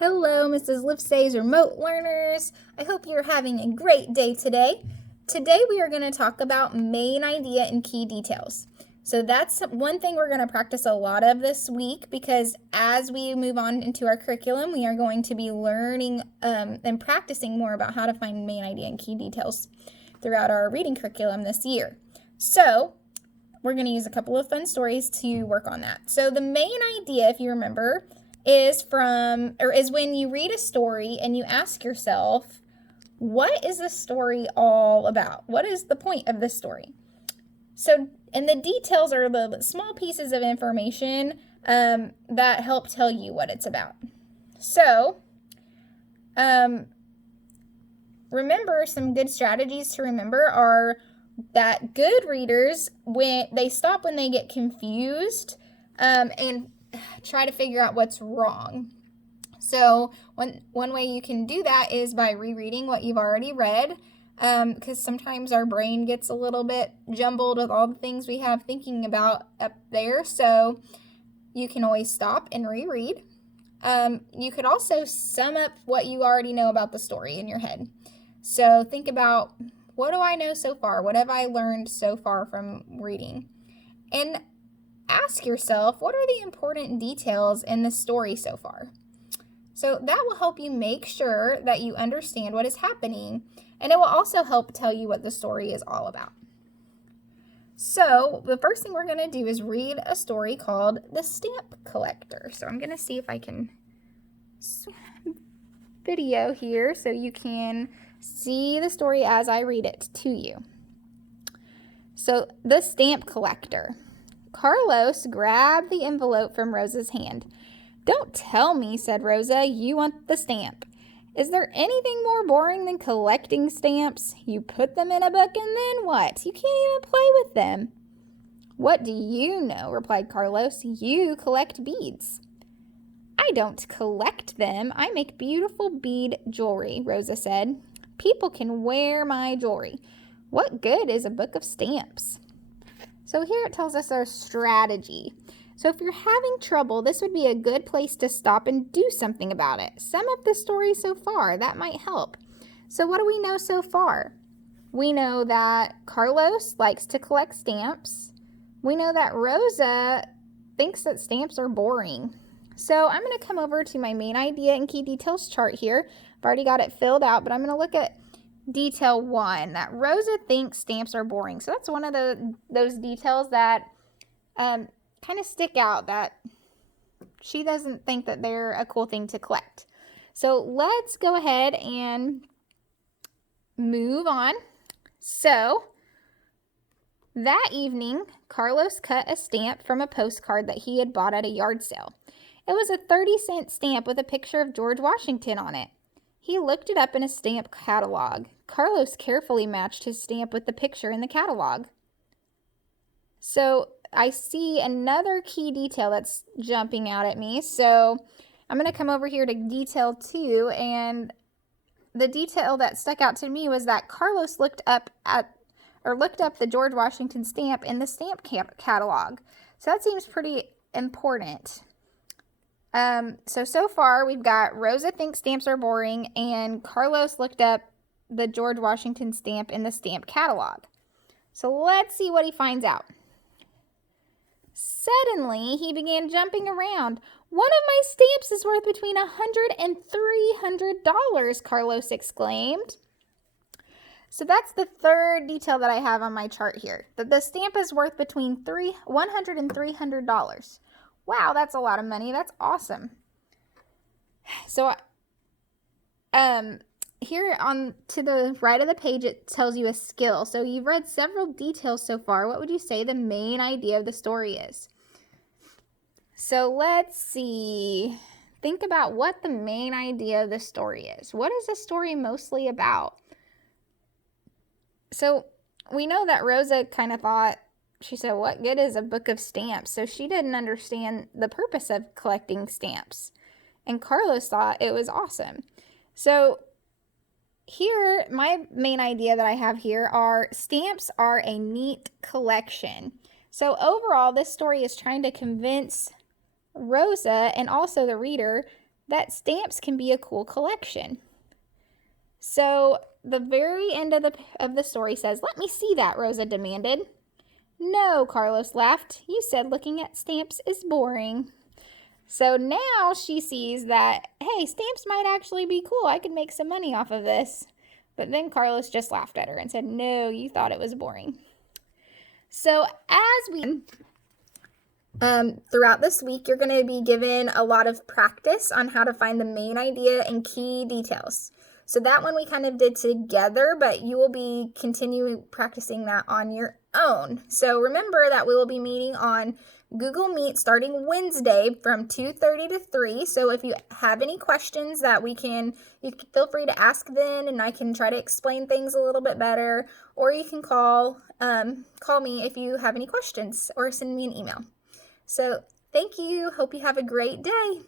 Hello, Mrs. Livesay's remote learners. I hope you're having a great day today. Today we are going to talk about main idea and key details. So that's one thing we're going to practice a lot of this week because as we move on into our curriculum, we are going to be learning and practicing more about how to find main idea and key details throughout our reading curriculum this year. So we're going to use a couple of fun stories to work on that. So the main idea, if you remember, is when you read a story and you ask yourself, what is the story all about? What is the point of this story? So, and the details are the small pieces of information that help tell you what it's about. So, remember, some good strategies to remember are that good readers, when they stop when they get confused and try to figure out what's wrong. So one way you can do that is by rereading what you've already read, because sometimes our brain gets a little bit jumbled with all the things we have thinking about up there. So you can always stop and reread. You could also sum up what you already know about the story in your head. So think about, what do I know so far? What have I learned so far from reading? And ask yourself, what are the important details in the story so far? So that will help you make sure that you understand what is happening, and it will also help tell you what the story is all about. So the first thing we're going to do is read a story called The Stamp Collector. So I'm going to see if I can video here so you can see the story as I read it to you. So, The Stamp Collector. Carlos grabbed the envelope from Rosa's hand. "Don't tell me," said Rosa, "you want the stamp. Is there anything more boring than collecting stamps? You put them in a book and then what? You can't even play with them." "What do you know?" replied Carlos. "You collect beads." "I don't collect them. I make beautiful bead jewelry," Rosa said. "People can wear my jewelry. What good is a book of stamps?" So here it tells us our strategy. So if you're having trouble, this would be a good place to stop and do something about it. Sum up the story so far. That might help. So what do we know so far? We know that Carlos likes to collect stamps. We know that Rosa thinks that stamps are boring. So I'm going to come over to my main idea and key details chart here. I've already got it filled out, but I'm going to look at detail 1, that Rosa thinks stamps are boring. So that's one of those details that kind of stick out, that she doesn't think that they're a cool thing to collect. So let's go ahead and move on. So that evening, Carlos cut a stamp from a postcard that he had bought at a yard sale. It was a 30-cent stamp with a picture of George Washington on it. He looked it up in a stamp catalog. Carlos carefully matched his stamp with the picture in the catalog. So I see another key detail that's jumping out at me. So I'm going to come over here to detail 2, and the detail that stuck out to me was that Carlos looked up the George Washington stamp in the stamp catalog. So that seems pretty important. So far we've got Rosa thinks stamps are boring, and Carlos looked up the George Washington stamp in the stamp catalog. So let's see what he finds out. Suddenly, he began jumping around. "One of my stamps is worth between $100 and $300, Carlos exclaimed. So that's the third detail that I have on my chart here, that the stamp is worth between $100 and $300. Wow, that's a lot of money. That's awesome. So here on to the right of the page, it tells you a skill. So you've read several details so far. What would you say the main idea of the story is? So let's see. Think about what the main idea of the story is. What is the story mostly about? So we know that Rosa kind of thought, she said, what good is a book of stamps? So she didn't understand the purpose of collecting stamps. And Carlos thought it was awesome. So here, my main idea that I have here are stamps are a neat collection. So overall, this story is trying to convince Rosa and also the reader that stamps can be a cool collection. So the very end of the story says, "Let me see that," Rosa demanded. "No," Carlos laughed. "You said looking at stamps is boring." So now she sees that, hey, stamps might actually be cool. I could make some money off of this. But then Carlos just laughed at her and said, "No, you thought it was boring." So as we throughout this week, you're going to be given a lot of practice on how to find the main idea and key details. So that one we kind of did together, but you will be continuing practicing that on your own. So remember that we will be meeting on Google Meet starting Wednesday from 2:30 to 3. So if you have any questions that you can feel free to ask then, and I can try to explain things a little bit better, or you can call me if you have any questions or send me an email. So thank you. Hope you have a great day.